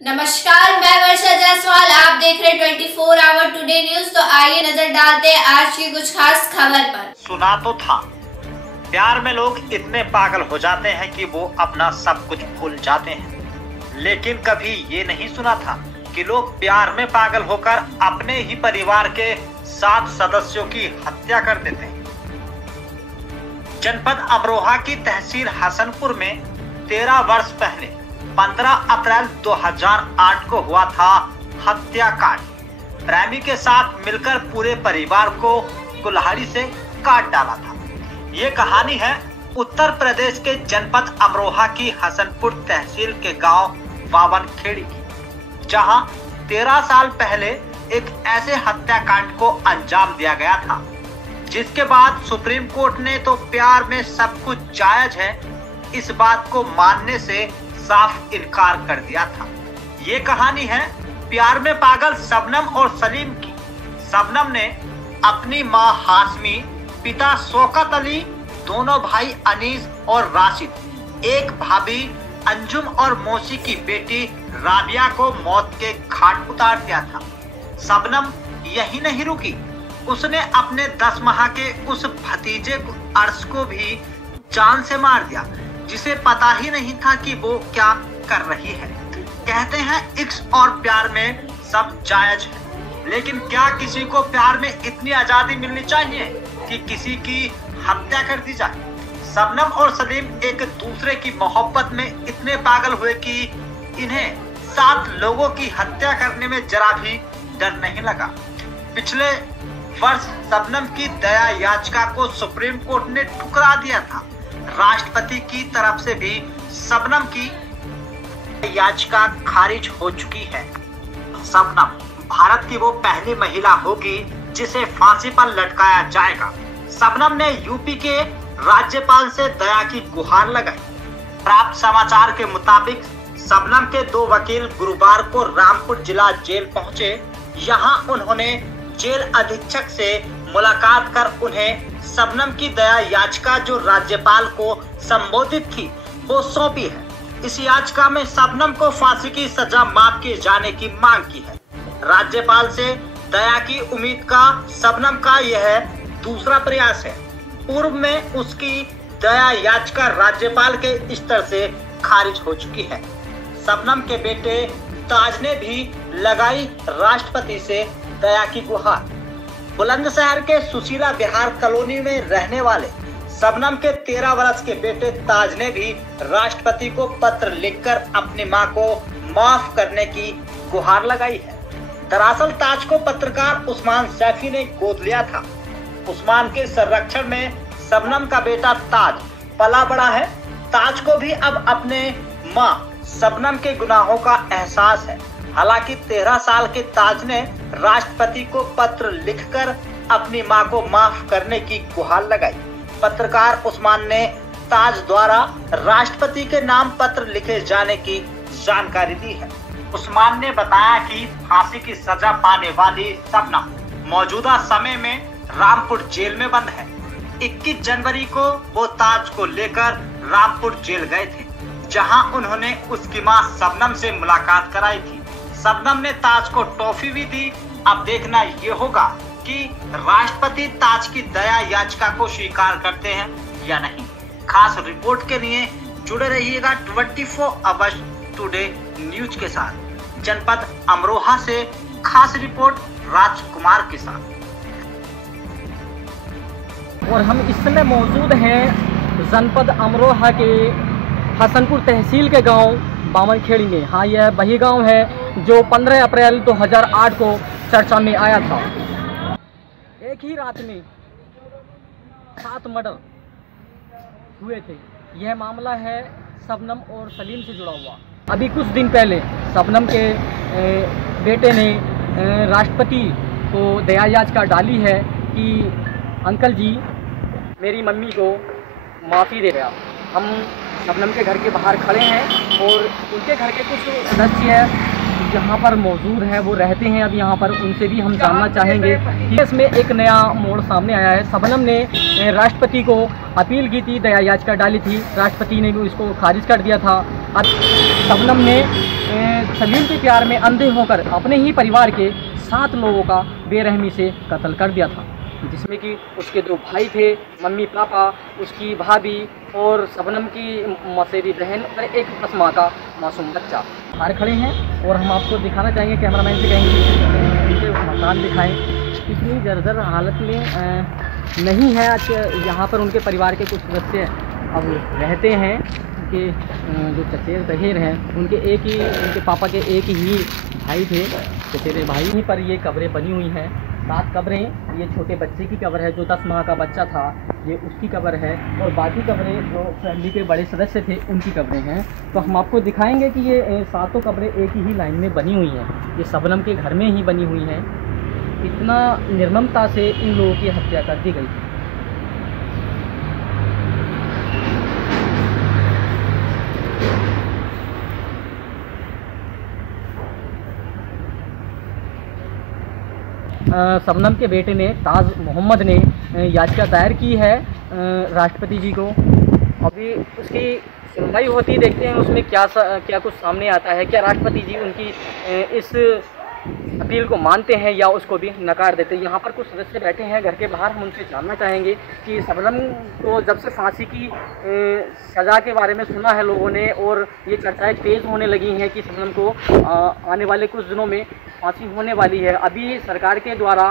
नमस्कार, मैं वर्षा जायसवाल। आप देख रहे 24 आवर टुडे न्यूज। तो आइए नजर डालते हैं आज की कुछ खास खबर पर। सुना तो था, प्यार में लोग इतने पागल हो जाते हैं कि वो अपना सब कुछ भूल जाते हैं, लेकिन कभी ये नहीं सुना था कि लोग प्यार में पागल होकर अपने ही परिवार के 7 सदस्यों की हत्या कर देते हैं। जनपद अमरोहा की तहसील हसनपुर में 13 वर्ष पहले 15 अप्रैल 2008 को हुआ था हत्याकांड। प्रेमी के साथ मिलकर पूरे परिवार को कुल्हाड़ी से काट डाला था। ये कहानी है उत्तर प्रदेश के जनपद अमरोहा की हसनपुर तहसील के गांव बावनखेड़ी की, जहां 13 साल पहले एक ऐसे हत्याकांड को अंजाम दिया गया था, जिसके बाद सुप्रीम कोर्ट ने तो प्यार में सब कुछ जायज है इस बात को मानने से साफ इनकार कर दिया था। ये कहानी है प्यार में पागल शबनम और सलीम की। शबनम ने अपनी मां हाशमी, पिता शौकत अली, दोनों भाई अनीस और राशिद, एक भाभी अंजुम और मौसी की बेटी राबिया को मौत के घाट उतार दिया था। शबनम यही नहीं रुकी, उसने अपने 10 माह के उस भतीजे अर्श को भी जान से मार दिया, जिसे पता ही नहीं था कि वो क्या कर रही है। कहते हैं इश्क और प्यार में सब जायज है, लेकिन क्या किसी को प्यार में इतनी आजादी मिलनी चाहिए कि किसी की हत्या कर दी जाए? शबनम और सलीम एक दूसरे की मोहब्बत में इतने पागल हुए कि इन्हें 7 लोगों की हत्या करने में जरा भी डर नहीं लगा। पिछले वर्ष शबनम की दया याचिका को सुप्रीम कोर्ट ने ठुकरा दिया था। राष्ट्रपति की तरफ से भी शबनम की याचिका खारिज हो चुकी है। शबनम भारत की वो पहली महिला होगी जिसे फांसी पर लटकाया जाएगा। शबनम ने यूपी के राज्यपाल से दया की गुहार लगाई। प्राप्त समाचार के मुताबिक शबनम के 2 वकील गुरुवार को रामपुर जिला जेल पहुंचे। यहां उन्होंने जेल अधीक्षक से मुलाकात कर उन्हें शबनम की दया याचिका जो राज्यपाल को संबोधित थी वो सौंपी है। इस याचिका में शबनम को फांसी की सजा माफ किए जाने की मांग की है। राज्यपाल से दया की उम्मीद का शबनम का यह दूसरा प्रयास है। पूर्व में उसकी दया याचिका राज्यपाल के स्तर से खारिज हो चुकी है। शबनम के बेटे ताज ने भी लगाई राष्ट्रपति से दया की गुहार। बुलंदशहर के सुशीला विहार कॉलोनी में रहने वाले शबनम के 13 वर्ष के बेटे ताज ने भी राष्ट्रपति को पत्र लिखकर अपनी मां को माफ करने की गुहार लगाई है। दरअसल ताज को पत्रकार उस्मान सैफी ने गोद लिया था। उस्मान के संरक्षण में शबनम का बेटा ताज पला बड़ा है। ताज को भी अब अपने मां शबनम के गुनाहों का एहसास है। हालांकि 13 साल के ताज ने राष्ट्रपति को पत्र लिखकर अपनी मां को माफ करने की गुहार लगाई। पत्रकार उस्मान ने ताज द्वारा राष्ट्रपति के नाम पत्र लिखे जाने की जानकारी दी है। उस्मान ने बताया कि फांसी की सजा पाने वाली शबनम मौजूदा समय में रामपुर जेल में बंद है। 21 जनवरी को वो ताज को लेकर रामपुर जेल गए थे, जहां उन्होंने उसकी मां शबनम से मुलाकात कराई थी। शबनम ने ताज को टॉफी भी दी। अब देखना ये होगा कि राष्ट्रपति ताज की दया याचिका को स्वीकार करते हैं या नहीं। खास रिपोर्ट के लिए जुड़े रहिएगा 24 आवर्स टुडे न्यूज के साथ। जनपद अमरोहा से खास रिपोर्ट राजकुमार के साथ। और हम इस समय मौजूद हैं जनपद अमरोहा के हसनपुर तहसील के गांव बावनखेड़ी में। हाँ, यह वही गांव है जो 15 अप्रैल 2008 को चर्चा में आया था। एक ही रात में 7 मर्डर हुए थे। यह मामला है शबनम और सलीम से जुड़ा हुआ। अभी कुछ दिन पहले शबनम के बेटे ने राष्ट्रपति को दया याचिका डाली है कि अंकल जी मेरी मम्मी को माफ़ी दे गया। हम शबनम के घर के बाहर खड़े हैं और उनके घर के कुछ सदस्य यहाँ पर मौजूद हैं, वो रहते हैं अब यहाँ पर। उनसे भी हम जानना चाहेंगे कि इसमें एक नया मोड़ सामने आया है। शबनम ने राष्ट्रपति को अपील की थी, दया याचिका डाली थी, राष्ट्रपति ने भी उसको खारिज कर दिया था। अब शबनम ने सलीम के प्यार में अंधे होकर अपने ही परिवार के 7 लोगों का बेरहमी से कत्ल कर दिया था, जिसमें कि उसके 2 भाई थे, मम्मी पापा, उसकी भाभी और शबनम की मौसेरी बहन और एक 10 माह का मासूम बच्चा बाहर खड़े हैं। और हम आपको दिखाना चाहेंगे, कैमरामैन से कहेंगे कि मकान दिखाएं। इतनी जर्जर हालत में नहीं है। यहाँ पर उनके परिवार के कुछ सदस्य अब रहते हैं कि जो चचेरे दहेर हैं उनके पापा के एक ही भाई थे, चचेरे भाई। यहीं पर ये कब्रें बनी हुई हैं, 7 कब्रें। ये छोटे बच्चे की कब्र है, जो 10 माह का बच्चा था, ये उसकी कब्र है। और बाकी कब्रें जो फैमिली के बड़े सदस्य थे उनकी कब्रें हैं। तो हम आपको दिखाएंगे कि ये 7 कब्रें एक ही लाइन में बनी हुई हैं। ये शबनम के घर में ही बनी हुई हैं। इतना निर्ममता से इन लोगों की हत्या कर दी गई। शबनम के बेटे ने, ताज मोहम्मद ने याचिका दायर की है राष्ट्रपति जी को। अभी उसकी सुनवाई होती, देखते हैं उसमें क्या कुछ सामने आता है। क्या राष्ट्रपति जी उनकी इस अपील को मानते हैं या उसको भी नकार देते हैं। यहाँ पर कुछ सदस्य बैठे हैं घर के बाहर, हम उनसे जानना चाहेंगे कि शबनम को जब से फांसी की सज़ा के बारे में सुना है लोगों ने, और ये चर्चाएं तेज़ होने लगी हैं कि शबनम को आने वाले कुछ दिनों में फांसी होने वाली है। अभी सरकार के द्वारा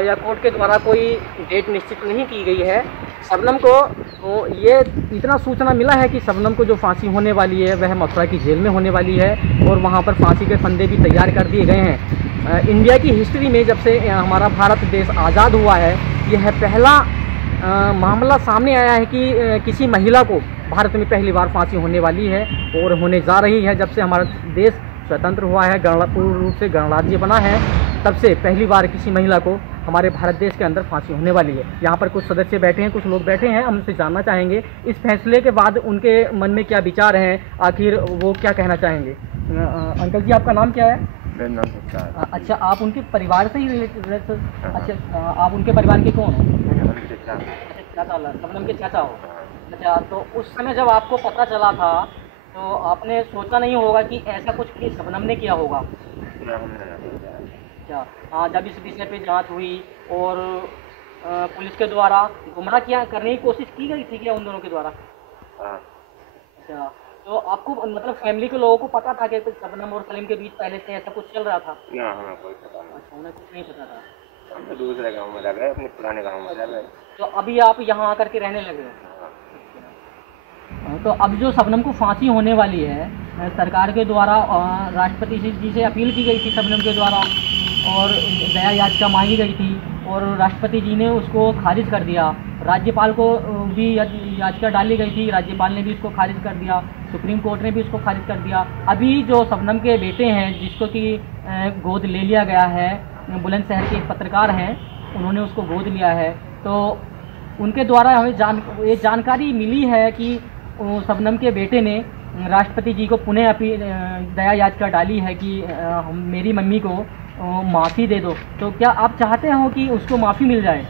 या कोर्ट के द्वारा कोई डेट निश्चित नहीं की गई है। शबनम को ये इतना सूचना मिला है कि शबनम को जो फांसी होने वाली है वह मथुरा की जेल में होने वाली है, और वहाँ पर फांसी के फंदे भी तैयार कर दिए गए हैं। इंडिया की हिस्ट्री में जब से हमारा भारत देश आज़ाद हुआ है, यह पहला मामला सामने आया है कि किसी महिला को भारत में पहली बार फांसी होने वाली है और होने जा रही है। जब से हमारा देश स्वतंत्र हुआ है, पूर्ण रूप से गणराज्य बना है, तब से पहली बार किसी महिला को हमारे भारत देश के अंदर फांसी होने वाली है। यहाँ पर कुछ सदस्य बैठे हैं, कुछ लोग बैठे हैं, हम उनसे जानना चाहेंगे इस फैसले के बाद उनके मन में क्या विचार हैं, आखिर वो क्या कहना चाहेंगे। अंकल जी, आपका नाम क्या है? अच्छा, आप उनके परिवार से ही रिलेटेड? अच्छा, आप उनके परिवार के कौन हो? चाचा, शबनम के चाचा हो। अच्छा, तो उस समय जब आपको पता चला था तो आपने सोचा नहीं होगा कि ऐसा कुछ केस शबनम ने किया होगा? अच्छा, हाँ, जब इस विषय पे जांच हुई और पुलिस के द्वारा गुमराह करने की कोशिश की गई थी क्या उन दोनों के द्वारा? अच्छा, तो आपको मतलब फैमिली के लोगों को पता था कि शबनम और सलीम के बीच पहले से ऐसा कुछ चल रहा था? हमें कोई पता नहीं। अच्छा, उन्हें कुछ नहीं पता था। हम तो दूसरे गाँव में रह गए, अपने पुराने गाँव में रह गए। तो अभी आप यहाँ आकर के रहने लगे हो? तो अब जो शबनम को फांसी होने वाली है, सरकार के द्वारा राष्ट्रपति जी से अपील की गई थी शबनम के द्वारा, और दया याचिका मांगी गई थी और राष्ट्रपति जी ने उसको खारिज कर दिया। राज्यपाल को भी याचिका डाली गई थी, राज्यपाल ने भी उसको खारिज कर दिया, सुप्रीम कोर्ट ने भी उसको खारिज कर दिया। अभी जो शबनम के बेटे हैं, जिसको कि गोद ले लिया गया है, बुलंदशहर के एक पत्रकार हैं, उन्होंने उसको गोद लिया है, तो उनके द्वारा हमें ये जानकारी मिली है कि शबनम के बेटे ने राष्ट्रपति जी को पुनः अपील दया याचिका डाली है कि मेरी मम्मी को माफ़ी दे दो। तो क्या आप चाहते हो कि उसको माफ़ी मिल जाए?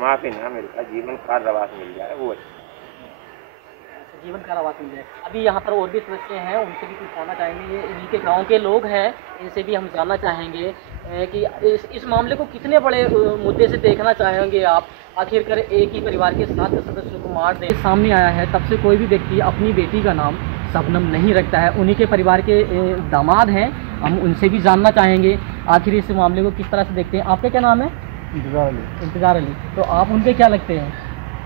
माफ़ी ना मिलता, जीवन कारावास मिल जाए, वो जीवन कारावास मिल जाए। अभी यहाँ पर और भी सदस्य हैं, उनसे भी कुछ जानना चाहेंगे। ये इनके गांव के लोग हैं, इनसे भी हम जानना चाहेंगे कि इस मामले को कितने बड़े मुद्दे से देखना चाहेंगे आप। आखिरकार एक ही परिवार के 7 सदस्यों को मार दें। सामने आया है, तब से कोई भी व्यक्ति अपनी बेटी का नाम शबनम नहीं रखता है। उन्हीं के परिवार के दामाद हैं, हम उनसे भी जानना चाहेंगे आखिर इस मामले को किस तरह से देखते हैं। आपका क्या नाम है? इंतज़ार अली। तो आप उनके क्या लगते हैं?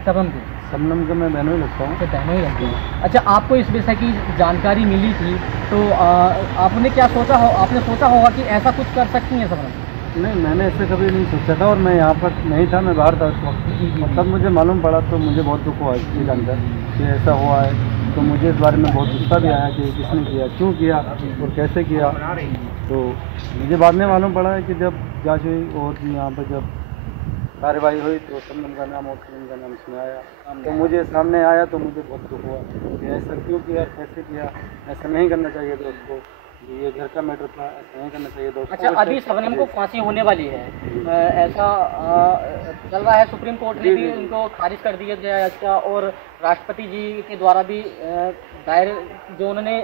शबनम के? शबनम को मैं बहनों ही लगता हूँ। अच्छा, बहनों ही लगती हैं। अच्छा, आपको इस विषय की जानकारी मिली थी तो आपने क्या सोचा हो? आपने सोचा होगा कि ऐसा कुछ कर सकती हैं शबनम? नहीं, मैंने ऐसे कभी नहीं सोचा था, और मैं यहाँ पर नहीं था, मैं बाहर था उस वक्त। और तब मुझे मालूम पड़ा तो मुझे बहुत दुख हुआ इसकी जानकर कि ऐसा हुआ है। तो मुझे इस बारे में बहुत गुस्सा भी आया कि किसने किया, क्यों किया और कैसे किया। तो मुझे बाद में मालूम पड़ा है कि जब जांच हुई और यहाँ पर जब कार्रवाई हुई तो शबनम का नाम और सलीम का नाम इसमें आया, तो मुझे सामने आया तो मुझे बहुत दुख हुआ कि ऐसा क्यों किया, कैसे किया, ऐसा नहीं करना चाहिए था उसको। ये घर का मैटर था, ऐसा नहीं करना चाहिए दोस्तों। अच्छा, अभी शबनम को फांसी होने वाली है, ऐसा चल रहा है। सुप्रीम कोर्ट ने भी उनको खारिज कर दिया गया याचिका, और राष्ट्रपति जी के द्वारा भी दायर जो उन्होंने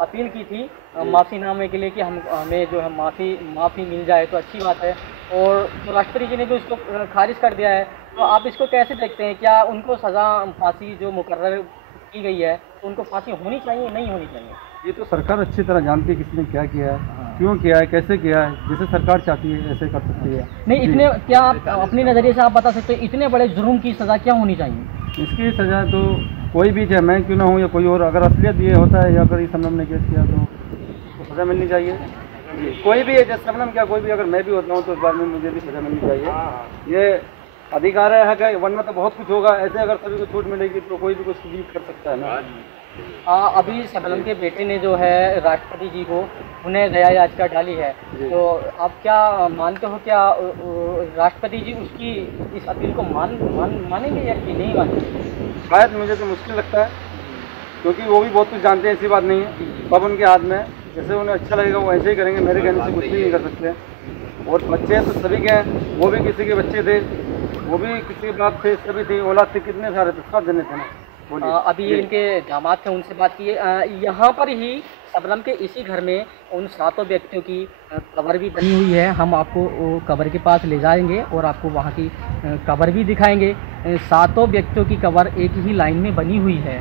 अपील की थी माफ़ीनामे के लिए कि हमें जो है माफ़ी मिल जाए तो अच्छी बात है, और तो राष्ट्रपति जी ने भी उसको खारिज कर दिया है। तो आप इसको कैसे देखते हैं? क्या उनको सज़ा फांसी जो मुकर्रर की गई है तो उनको फांसी होनी चाहिए, नहीं होनी चाहिए? ये तो सरकार अच्छी तरह जानती है किसने क्या किया है, क्यों किया है, कैसे किया है। जैसे सरकार चाहती है ऐसे कर सकती है। नहीं, इतने क्या आप अपने नज़रिए से आप बता सकते हैं इतने बड़े जुर्म की सज़ा क्या होनी चाहिए? इसकी सज़ा तो कोई भी, चाहे मैं क्यों ना हूँ या कोई और, अगर असलियत ये होता है या अगर इस शबनम ने केस किया तो सज़ा मिलनी चाहिए। कोई भी है, जैसे शबनम क्या, कोई भी अगर मैं भी होता हूँ तो इस बार में मुझे भी सज़ा मिलनी चाहिए। ये अधिकार है, वरना तो बहुत कुछ होगा। ऐसे अगर सभी को छूट मिलेगी तो कोई भी कुछ भी कर सकता है ना। अभी शबनम के बेटे ने जो है राष्ट्रपति जी को उन्हें दया याचिका डाली है, तो आप क्या मानते हो, क्या राष्ट्रपति जी उसकी इस अपील को मानेंगे या कि नहीं मानेंगे? शायद मुझे तो मुश्किल लगता है, क्योंकि वो भी बहुत कुछ जानते हैं, ऐसी बात नहीं है। सब उनके हाथ में, जैसे उन्हें अच्छा लगेगा वो ऐसे ही करेंगे, मेरे कहने से कुछ भी नहीं कर सकते। और बच्चे तो सभी के हैं, वो भी किसी के बच्चे थे, वो भी किसी के बाप थे, सभी थे, औलाद थे, कितने सारे थे, सब जने थे ना। अभी इनके दामाद थे, उनसे बात की। यहाँ पर ही शबनम के इसी घर में उन 7 व्यक्तियों की कब्र भी बनी हुई है। हम आपको वो कब्र के पास ले जाएंगे और आपको वहाँ की कब्र भी दिखाएंगे। 7 व्यक्तियों की कब्र एक ही लाइन में बनी हुई है।